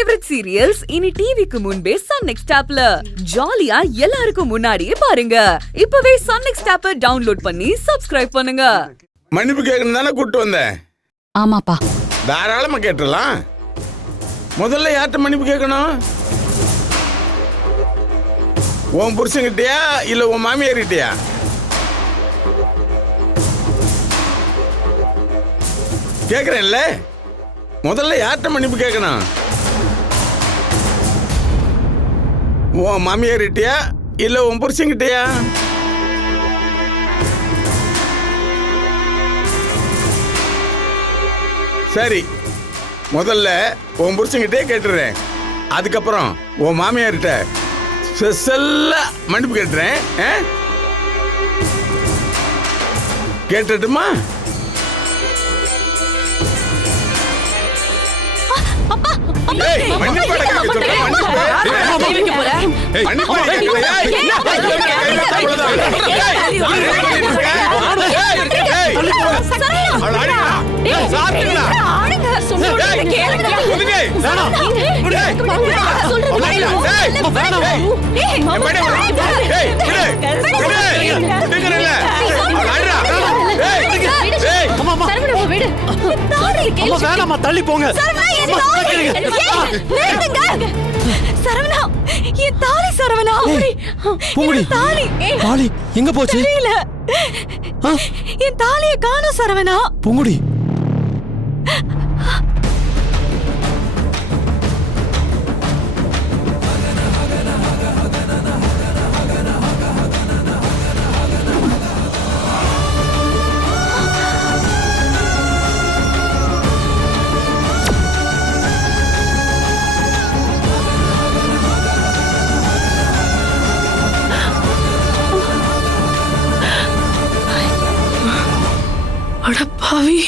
Favourite serials இனி டிவிக்கு முன்பே சன் நெக்ஸ்ட் ஆப்ல ஜாலியா எல்லாருக்கும் முன்னாடியே பாருங்க. இப்பவே சன் நெக்ஸ்ட் ஆப்பை டவுன்லோட் பண்ணி சப்ஸ்கிரைப் பண்ணுங்க. மன்னிப்பு கேட்கணும் தானே கூப்பிட்டு வந்தேன். ஆமாப்பா, தாராளமா கேட்டுடலாம். முதல்ல யார்கிட்ட மன்னிப்பு கேட்கணும்? உன் புருஷன்கிட்டயா இல்ல உன் மாமியார்கிட்டயா? கேக்குறேன்ல, முதல்ல யார்கிட்ட மன்னிப்பு கேட்கணும்? உன் மாமியார்கிட்டயா இல்ல உன் புருஷன்கிட்டயா? சரி, முதல்ல உன் புருஷன்கிட்டே கேட்டுறேன். அதுக்கப்புறம் உன் மாமியார்கிட்ட ஸ்பெஷல்லா மன்னிப்பு கேட்டுறேன். கேட்டுட்டுமா? தள்ளி போங்க. சரவணா, என் தாலி சரவணா. பூங்குடி, தாலி எங்க போச்சு? என் தாலியை காணோம் சரவணா. பூங்குடி, அட பாவி.